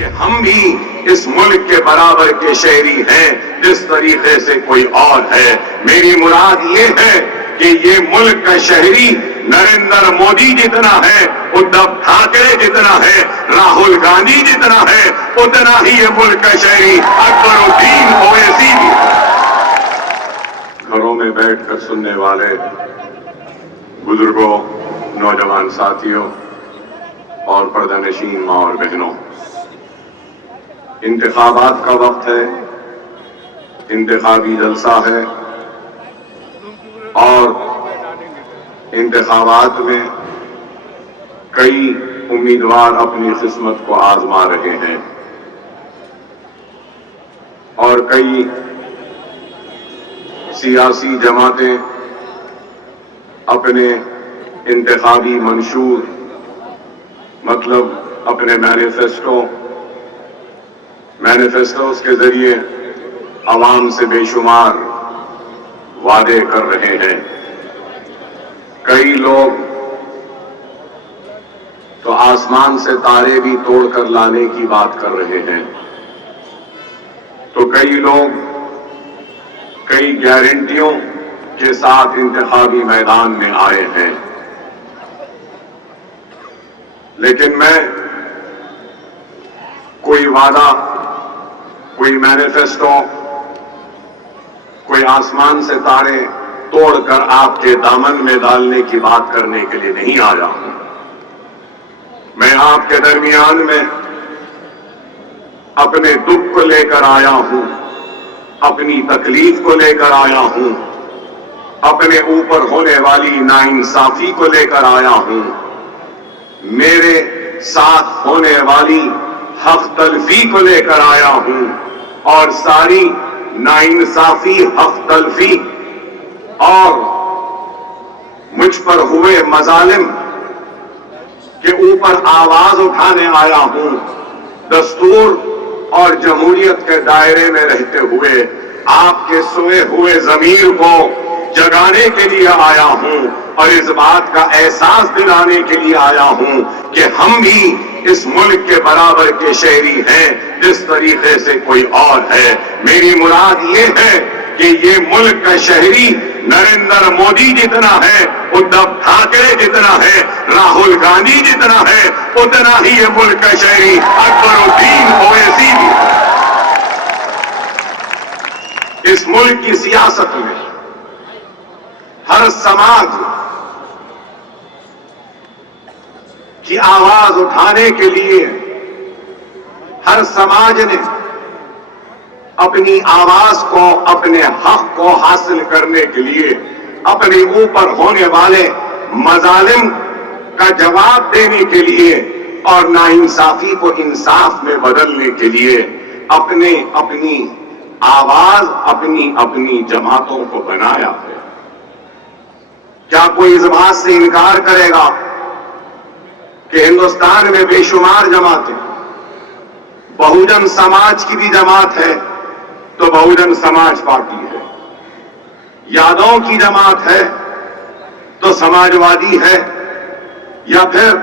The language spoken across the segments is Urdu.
کہ ہم بھی اس ملک کے برابر کے شہری ہیں جس طریقے سے کوئی اور ہے۔ میری مراد یہ ہے کہ یہ ملک کا شہری نریندر مودی جتنا ہے، ادھو ٹھاکرے جتنا ہے، راہل گاندھی جتنا ہے، اتنا ہی یہ ملک کا شہری اکبر الدین اویسی بھی ہے۔ گھروں میں بیٹھ کر سننے والے بزرگوں، نوجوان ساتھیوں اور پردہ نشین ماں اور بہنوں، انتخابات کا وقت ہے، انتخابی جلسہ ہے، اور انتخابات میں کئی امیدوار اپنی قسمت کو آزما رہے ہیں اور کئی سیاسی جماعتیں اپنے انتخابی منشور، مطلب اپنے مینیفیسٹوز کے ذریعے عوام سے بے شمار وعدے کر رہے ہیں۔ کئی لوگ تو آسمان سے تارے بھی توڑ کر لانے کی بات کر رہے ہیں، تو کئی لوگ کئی گارنٹیوں کے ساتھ انتخابی میدان میں آئے ہیں۔ لیکن میں کوئی وعدہ، کوئی مینیفیسٹو، کوئی آسمان سے تارے توڑ کر آپ کے دامن میں ڈالنے کی بات کرنے کے لیے نہیں آیا ہوں۔ میں آپ کے درمیان میں اپنے دکھ کو لے کر آیا ہوں، اپنی تکلیف کو لے کر آیا ہوں، اپنے اوپر ہونے والی ناانصافی کو لے کر آیا ہوں، میرے ساتھ ہونے والی حق تلفی کو لے کر آیا ہوں، اور ساری ناانصافی، حق تلفی اور مجھ پر ہوئے مظالم کے اوپر آواز اٹھانے آیا ہوں۔ دستور اور جمہوریت کے دائرے میں رہتے ہوئے آپ کے سوئے ہوئے ضمیر کو جگانے کے لیے آیا ہوں، اور اس بات کا احساس دلانے کے لیے آیا ہوں کہ ہم بھی اس ملک کے برابر کے شہری ہیں جس طریقے سے کوئی اور ہے۔ میری مراد یہ ہے کہ یہ ملک کا شہری نریندر مودی جتنا ہے، ادھو ٹھاکرے جتنا ہے، راہل گاندھی جتنا ہے، اتنا ہی یہ ملک کا شہری اکبر الدین اویسی بھی ہے۔ اس ملک کی سیاست میں ہر سماج کی آواز اٹھانے کے لیے ہر سماج نے اپنی آواز کو، اپنے حق کو حاصل کرنے کے لیے، اپنے اوپر ہونے والے مظالم کا جواب دینے کے لیے اور ناانصافی کو انصاف میں بدلنے کے لیے اپنی آواز، اپنی جماعتوں کو بنایا ہے۔ کیا کوئی اس بات سے انکار کرے گا کہ ہندوستان میں بے شمار جماعتیں، بہوجن سماج کی بھی جماعت ہے تو بہوجن سماج پارٹی ہے، یادوں کی جماعت ہے تو سماجوادی ہے، یا پھر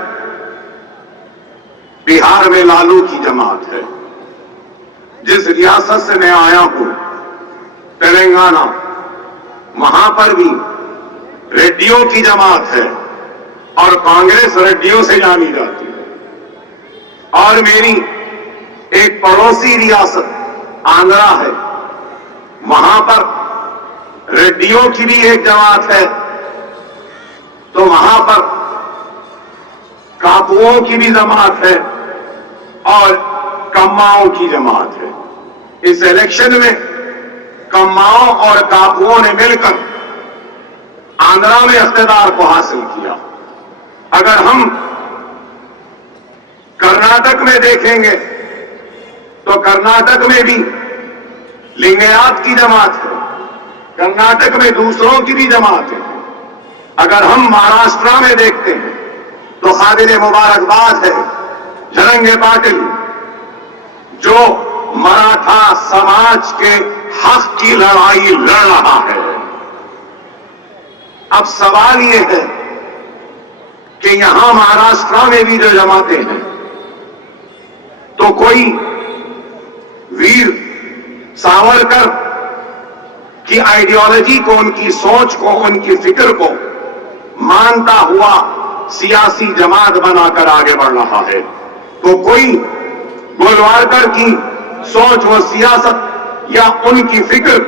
بہار میں لالو کی جماعت ہے؟ جس ریاست سے میں آیا ہوں، تلنگانہ، وہاں پر بھی ریڈیوں کی جماعت ہے اور کانگریس ریڈیوں سے جانی جاتی ہے۔ اور میری ایک پڑوسی ریاست آندھرا ہے، وہاں پر ریڈیوں کی بھی ایک جماعت ہے، تو وہاں پر کاپوؤں کی بھی جماعت ہے اور کماؤں کی جماعت ہے۔ اس الیکشن میں کماؤں اور کاپوؤں نے مل کر آندھرا میں اقتدار کو حاصل کیا۔ اگر ہم کرناٹک میں دیکھیں گے تو کرناٹک میں بھی لنگیات کی جماعت ہے، کرناٹک میں دوسروں کی بھی جماعت ہے۔ اگر ہم مہاراشٹرا میں دیکھتے ہیں تو قابل مبارکباد ہے جھرنگے پاٹل، جو مراٹھا سماج کے حق کی لڑائی لڑ رہا ہے۔ اب سوال یہ ہے کہ یہاں مہاراشٹرا میں بھی جو جماعتیں ہیں تو تو کوئی ویر ساورکر کی آئیڈیالوجی کو، ان کی سوچ کو، ان کی فکر کو مانتا ہوا سیاسی جماعت بنا کر آگے بڑھ رہا ہے، تو کوئی گولوارکر کی سوچ و سیاست یا ان کی فکر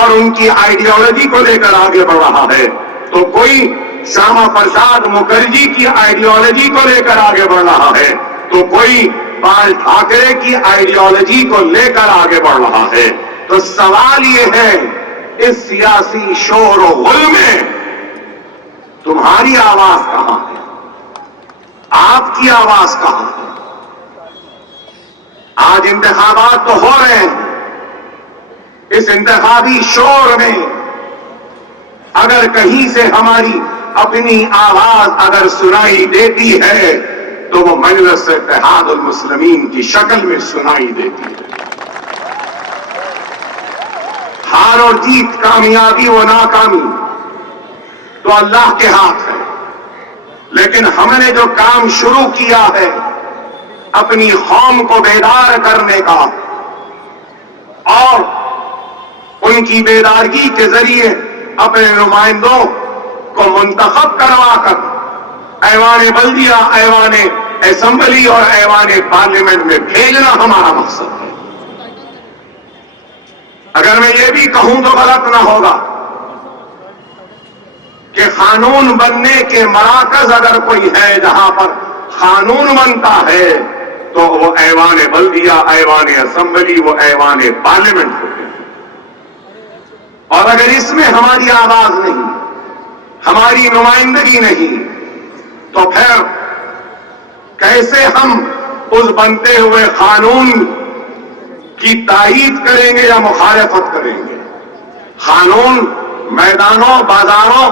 اور ان کی آئیڈیالوجی کو لے کر آگے بڑھ رہا ہے، تو کوئی شیاما پرساد مکھرجی کی آئیڈیالوجی کو لے کر آگے بڑھ رہا ہے، تو کوئی بال ٹھاکرے کی آئیڈیالوجی کو لے کر آگے بڑھ رہا ہے۔ تو سوال یہ ہے، اس سیاسی شور و غل میں تمہاری آواز کہاں ہے؟ آپ کی آواز کہاں ہے؟ آج انتخابات تو ہو رہے ہیں، اس انتخابی شور میں اگر کہیں سے ہماری اپنی آواز اگر سنائی دیتی ہے تو وہ مجلس اتحاد المسلمین کی شکل میں سنائی دیتی ہے۔ ہار اور جیت، کامیابی و ناکامی تو اللہ کے ہاتھ ہے، لیکن ہم نے جو کام شروع کیا ہے اپنی قوم کو بیدار کرنے کا اور ان کی بیدارگی کے ذریعے اپنے نمائندوں کو منتخب کروا کر ایوان بلدیہ، ایوان اسمبلی اور ایوان پارلیمنٹ میں بھیجنا ہمارا مقصد ہے۔ اگر میں یہ بھی کہوں تو غلط نہ ہوگا کہ قانون بننے کے مراکز اگر کوئی ہے جہاں پر قانون بنتا ہے تو وہ ایوان بلدیہ، ایوان اسمبلی، وہ ایوان پارلیمنٹ ہوتے ہیں۔ اور اگر اس میں ہماری آواز نہیں، ہماری نمائندگی نہیں، تو پھر کیسے ہم اس بنتے ہوئے قانون کی تائید کریں گے یا مخالفت کریں گے؟ قانون میدانوں، بازاروں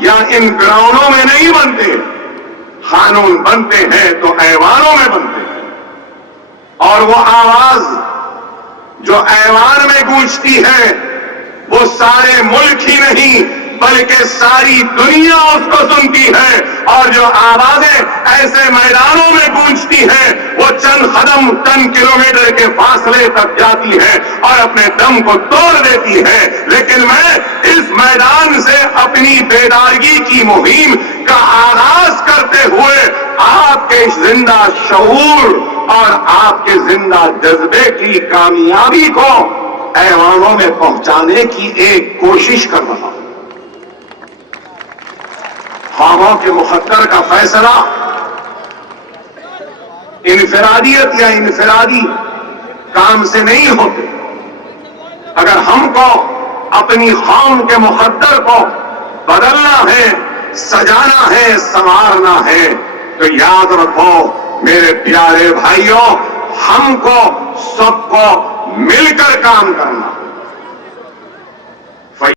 یا ان گراؤنڈوں میں نہیں بنتے، قانون بنتے ہیں تو ایوانوں میں بنتے ہیں۔ اور وہ آواز جو ایوان میں گونجتی ہے وہ سارے ملک ہی نہیں بلکہ ساری دنیا اس کو سنتی ہے، اور جو آوازیں ایسے میدانوں میں گونجتی ہیں وہ چند قدم، چند کلومیٹر کے فاصلے تک جاتی ہے اور اپنے دم کو توڑ دیتی ہے۔ لیکن میں اس میدان سے اپنی بیدارگی کی مہم کا آغاز کرتے ہوئے آپ کے زندہ شعور اور آپ کے زندہ جذبے کی کامیابی کو ایوانوں میں پہنچانے کی ایک کوشش کر رہا ہوں۔ خوابوں کے مقدر کا فیصلہ انفرادیت یا انفرادی کام سے نہیں ہوتے۔ اگر ہم کو اپنی قوم کے مقدر کو بدلنا ہے، سجانا ہے، سنوارنا ہے، تو یاد رکھو میرے پیارے بھائیوں، ہم کو سب کو مل کر کام کرنا